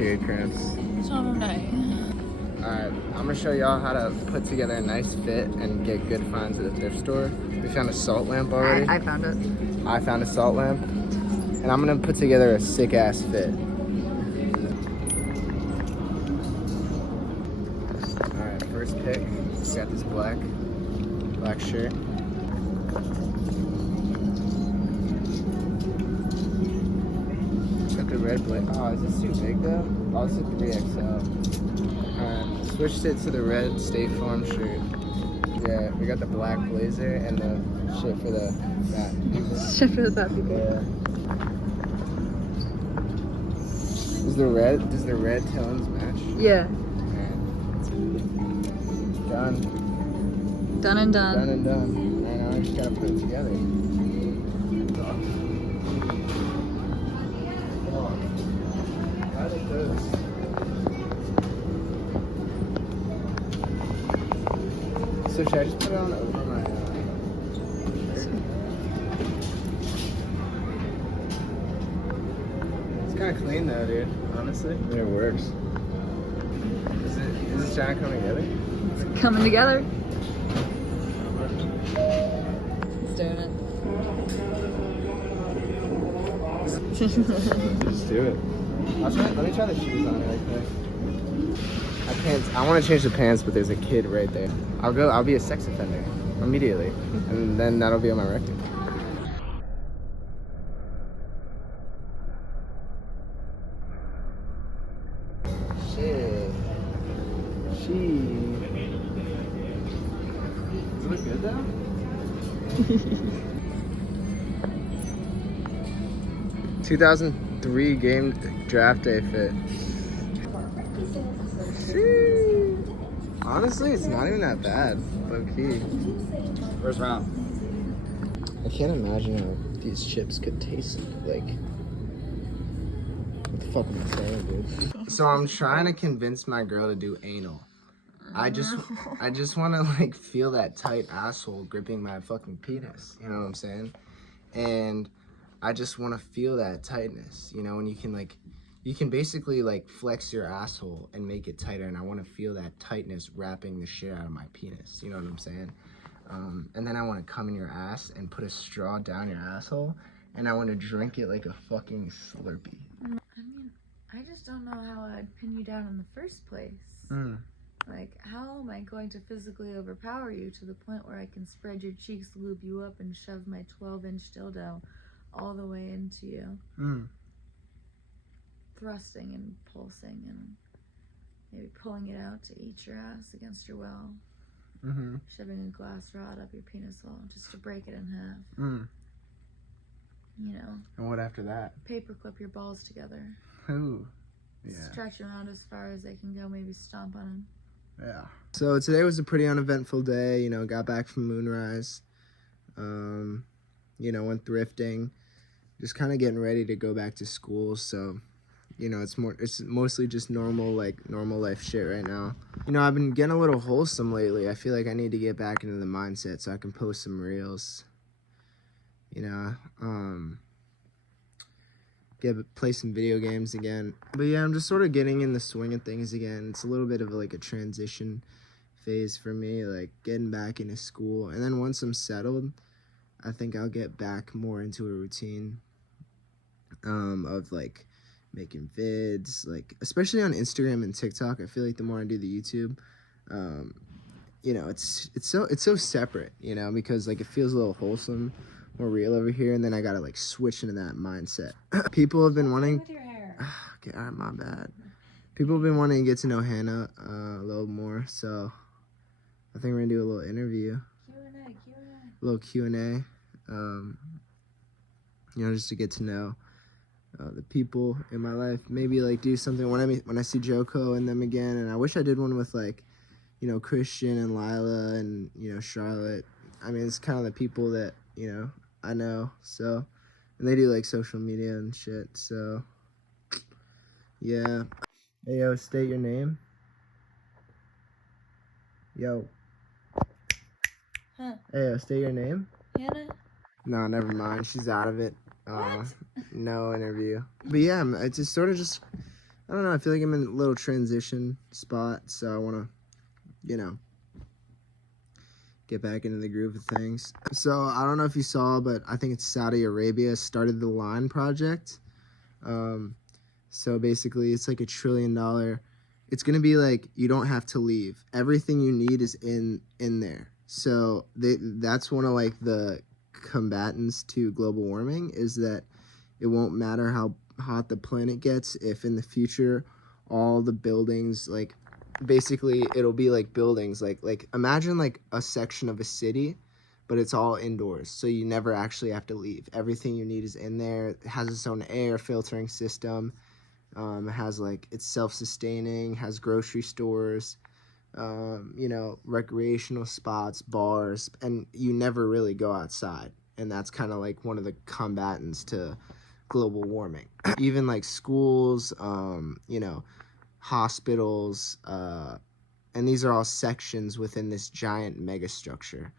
period cramps. Summer night. Alright, I'm gonna show y'all how to put together a nice fit and get good finds at a thrift store. We found a salt lamp already. I found it. I found a salt lamp. And I'm gonna put together a sick ass fit. Alright, first pick. We got this black shirt. Got the red black. Oh, is this too big though? Oh, it's a 3XL. Alright, switched it to the red State Farm shirt. Yeah, we got the black blazer and the shit for the fat people. Shit for the fat people. Yeah. Does the red tones match? Yeah. Done. Done and done. Done and done. And now I just gotta put it together. Oh. I like those. So should I just put it on over my shirt? It's kind of clean though, dude. Honestly. It works. Is this trying to come together? It's coming together. It's doing it. Just do it. Let me try the shoes on right quick. I want to change the pants, but there's a kid right there. I'll be a sex offender immediately, and then that'll be on my record. Shit. Does it look good though? 2003 game draft day fit. Honestly, it's not even that bad, low key. First round. I can't imagine how these chips could taste like. What the fuck am I saying, dude? So I'm trying to convince my girl to do anal. I just want to like feel that tight asshole gripping my fucking penis. You know what I'm saying? And I just want to feel that tightness. You know, and you can basically like flex your asshole and make it tighter, and I want to feel that tightness wrapping the shit out of my penis. You know what I'm saying? And then I want to come in your ass and put a straw down your asshole, and I want to drink it like a fucking Slurpee. I mean, I just don't know how I'd pin you down in the first place. Like, how am I going to physically overpower you to the point where I can spread your cheeks, lube you up, and shove my 12-inch dildo all the way into you? Thrusting and pulsing and maybe pulling it out to eat your ass against your will. Shoving a glass rod up your penis hole just to break it in half. You know. And what after that? Paperclip your balls together. Ooh. Yeah. Stretch around as far as they can go, maybe stomp on them. Yeah. So today was a pretty uneventful day, you know, got back from Moonrise. You know, went thrifting. Just kind of getting ready to go back to school, so you know, it's mostly just normal life shit right now. You know, I've been getting a little wholesome lately. I feel like I need to get back into the mindset so I can post some reels. You know, play some video games again. But yeah, I'm just sort of getting in the swing of things again. It's a little bit of like a transition phase for me, like getting back into school. And then once I'm settled, I think I'll get back more into a routine of like making vids, like especially on Instagram and TikTok. I feel like the more I do the YouTube, you know, it's so separate, you know, because like it feels a little wholesome, more real over here, and then I gotta like switch into that mindset. People have been wanting. With your hair. Okay, all right, my bad. People have been wanting to get to know Hannah a little more, so I think we're gonna do a little interview, a little Q&A, you know, just to get to know the people in my life. Maybe like do something when I see Joko and them again. And I wish I did one with like, you know, Christian and Lila and, you know, Charlotte. I mean, it's kind of the people that, you know, I know. So, and they do like social media and shit. So, yeah. Hey, yo, state your name. Yo. Huh. Hey, yo, state your name. Hannah? No, never mind. She's out of it. What? No interview. But yeah, it's just sort of just I don't know, I feel like I'm in a little transition spot, so I want to, you know, get back into the groove of things. So I don't know if you saw, but I think it's Saudi Arabia started the Line project. So basically it's like $1 trillion. It's gonna be like you don't have to leave. Everything you need is in there. So that's one of like the combatants to global warming, is that it won't matter how hot the planet gets if in the future all the buildings, like, basically it'll be like buildings, like imagine like a section of a city, but it's all indoors, so you never actually have to leave. Everything you need is in there. It has its own air filtering system. It has like, it's self-sustaining, has grocery stores, you know, recreational spots, bars, and you never really go outside. And that's kind of like one of the combatants to global warming. Even like schools, you know, hospitals, and these are all sections within this giant megastructure.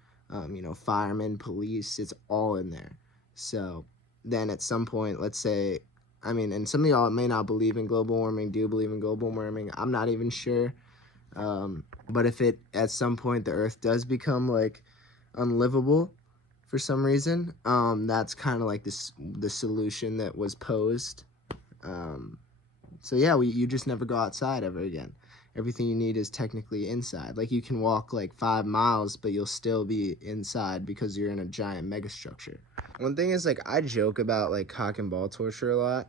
You know, firemen, police, it's all in there. So then at some point, let's say, I mean, and some of y'all may not believe in global warming, do believe in global warming, I'm not even sure. But if it, at some point, the earth does become like unlivable for some reason, that's kind of like the solution that was posed. So yeah, you just never go outside ever again. Everything you need is technically inside. Like, you can walk like 5 miles, but you'll still be inside because you're in a giant megastructure. One thing is, like, I joke about like cock and ball torture a lot,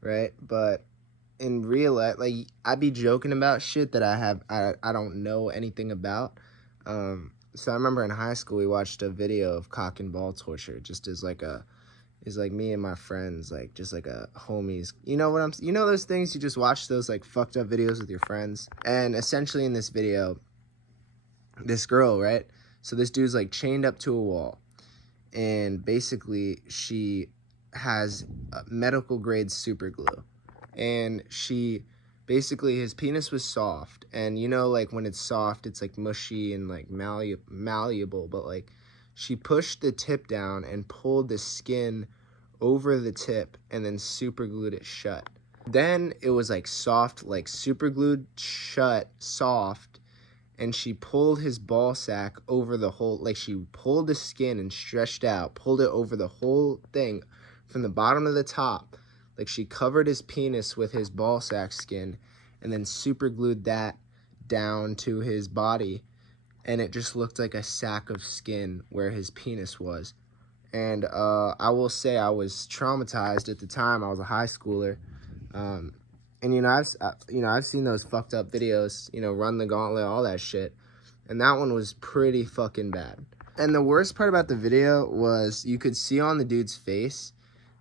right? But in real life, like, I be joking about shit that I don't know anything about. So I remember in high school we watched a video of cock and ball torture, just as like me and my friends, like, just like a homies, you know those things, you just watch those like fucked up videos with your friends. And essentially in this video, this girl, right, so this dude's like chained up to a wall, and basically she has medical grade super glue, and his penis was soft, and you know, like when it's soft it's like mushy and like malleable, but like she pushed the tip down and pulled the skin over the tip and then super glued it shut. Then it was like soft, like super glued shut, soft, and she pulled his ball sack over the whole, like she pulled the skin and stretched out, pulled it over the whole thing from the bottom to the top. Like, she covered his penis with his ball sack skin and then super glued that down to his body, and it just looked like a sack of skin where his penis was. And I will say I was traumatized at the time. I was a high schooler, and I've seen those fucked up videos, you know, Run the Gauntlet, all that shit, and that one was pretty fucking bad. And the worst part about the video was you could see on the dude's face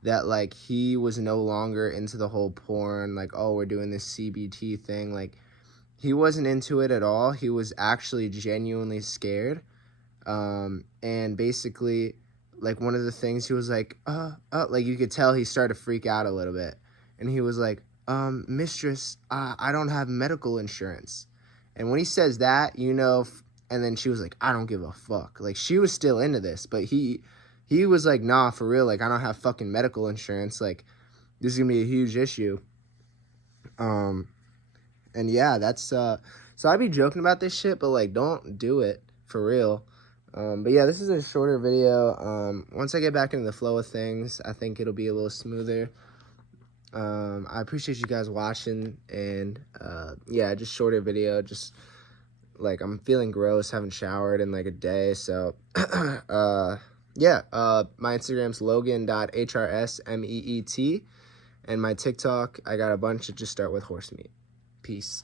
that, like, he was no longer into the whole porn, like, oh, we're doing this CBT thing. Like, he wasn't into it at all. He was actually genuinely scared. And basically, like, one of the things he was like, like, you could tell he started to freak out a little bit. And he was like, mistress, I don't have medical insurance. And when he says that, you know, and then she was like, I don't give a fuck. Like, she was still into this, but he was like, nah, for real, like, I don't have fucking medical insurance. Like, this is gonna be a huge issue. And yeah, that's, so I'd be joking about this shit, but, like, don't do it, for real. But yeah, this is a shorter video. Once I get back into the flow of things, I think it'll be a little smoother. I appreciate you guys watching, and, yeah, just shorter video, just, like, I'm feeling gross, haven't showered in, like, a day, so, yeah, my Instagram's Logan.hrsmeet, and my TikTok, I got a bunch that just start with Horsemeet. Peace.